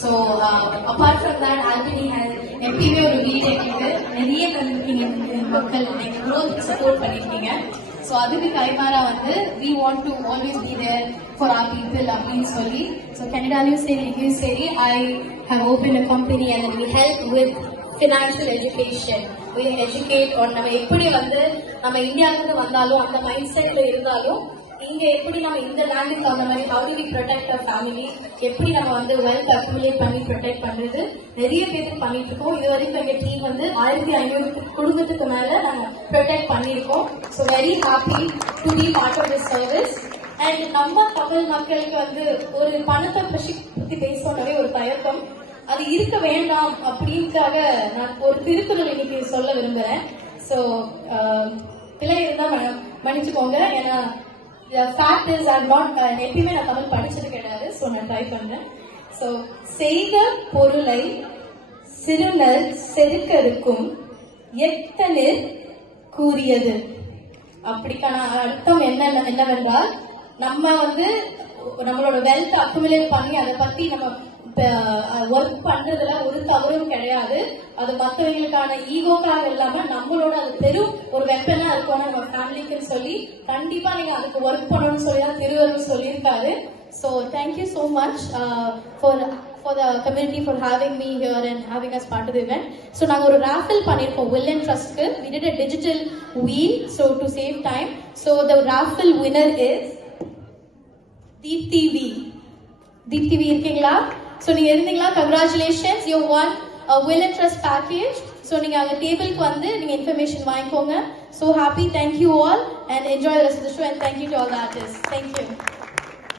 So apart from that, Albany has எப்பயுமே ஒரு வீடு எங்களுக்கு நிறைய தந்திருக்கீங்க மக்கள் எங்க growth support பண்ணிருக்கீங்க. So அதுக்கு கைமாறா வந்து we want to always be there for our people அப்படின்னு சொல்லி so கனடாலையும் சரி இங்கேயும் சரி I have opened a company and we help with financial education. We educate on நம்ம எப்படி வந்து நம்ம இந்தியாவுக்கு வந்தாலும் அந்த மைண்ட் செட்ல இருந்தாலும் இங்க எப்படி நம்ம இந்த லேண்டுக்கு அந்த மாதிரி how do we protect our family எப்படி நம்ம வந்து wealth accumulate பண்ணி protect பண்றது நிறைய பேருக்கு பண்ணிட்டு இருக்கோம். இது வரைக்கும் எங்க டீம் வந்து 1500 குடும்பத்துக்கு மேல நாங்க protect பண்ணிருக்கோம். So very happy to be part of this service. And நம்ம தமிழ் மக்களுக்கு வந்து ஒரு பணத்தை பற்றி பேசவே ஒரு தயக்கம் அது இருக்க வேண்டாம் அப்படின்றாக நான் ஒரு திருக்குறள் இன்னைக்கு சொல்ல விரும்புறேன். So பிள்ளை இருந்தா மன்னிச்சுக்கோங்க. ஏன்னா the fact is I'm not எப்பயுமே நான் தமிழ் படிச்சது கிடையாது. So நான் ட்ரை பண்றேன். So செய்த பொருளை சிறுநர் செருக்கருக்கும் எத்தனில் கூறியது. அப்படிக்கான அர்த்தம் என்னவென்றால் நம்ம வந்து நம்மளோட வெல்த் அக்குமுலேட் பண்ணி அதை பத்தி நம்ம ஒர்க் பண்றதுல ஒரு தவறும் கிடையாது. அது மற்றவங்களுக்கான ஈகோக்காக இல்லாம நம்மளோட அது பெரும் ஒரு வெப்பனா இருக்கும் நம்ம ஃபேமிலிக்குன்னு சொல்லி கண்டிப்பா நீங்க அதுக்கு ஒர்க் பண்ணணும்னு சொல்லி தான் திருவள்ளுவர் சொல்லியிருக்காரு. So thank you so much for the community for having me here and having us part of the event. So நாங்க ஒரு raffle பண்ணிருக்கோம் Will and Trustக்கு. We did a digital wheel so to save time. So the raffle winner is Deepthi V. Deepthi V இருக்கீங்களா? So நீங்க இருந்தீங்களா? Congratulations, you won a Will and Trust package. So நீங்க அங்க டேபிளுக்கு வந்து நீங்க information வாங்கிக்கோங்க. So happy, thank you all and enjoy the rest of the show and thank you to all the artists. Thank you.